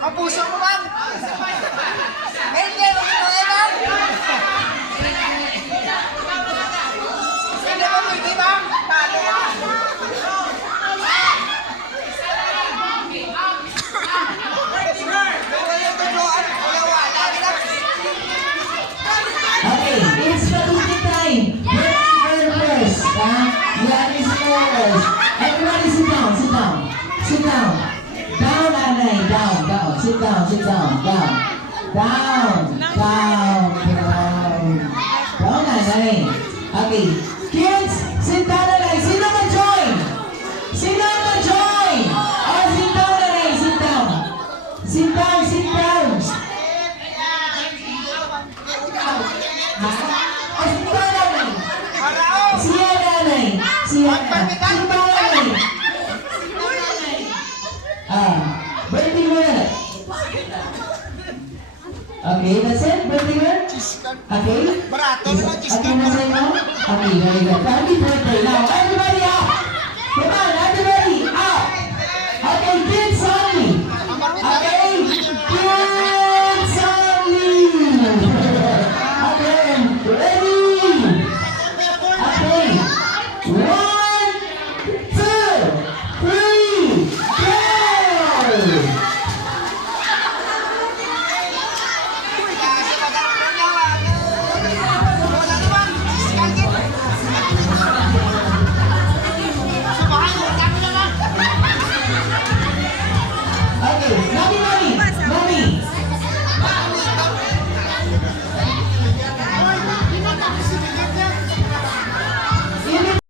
Ang puso mo, ma'am. Hindi, huwag mo, ma'am. Hindi mo pwede, ma'am. Talo ka. Okay, it's Patuti time. First, yan is first. Everybody sit down, sit down. Sit down. Down, Anay, down, down. Sit down, down. Down, down, down. Down, Anay. Okay, kids, sit down, Anay. Sino ma-join? Sino ma-join? Oh, sit down, Anay, sit down. Sit down, sit down. Berhenti mana? Okay, that's it. Berhenti mana? Okay. Barato, no? Okay, very good. Happy birthday. Now, everybody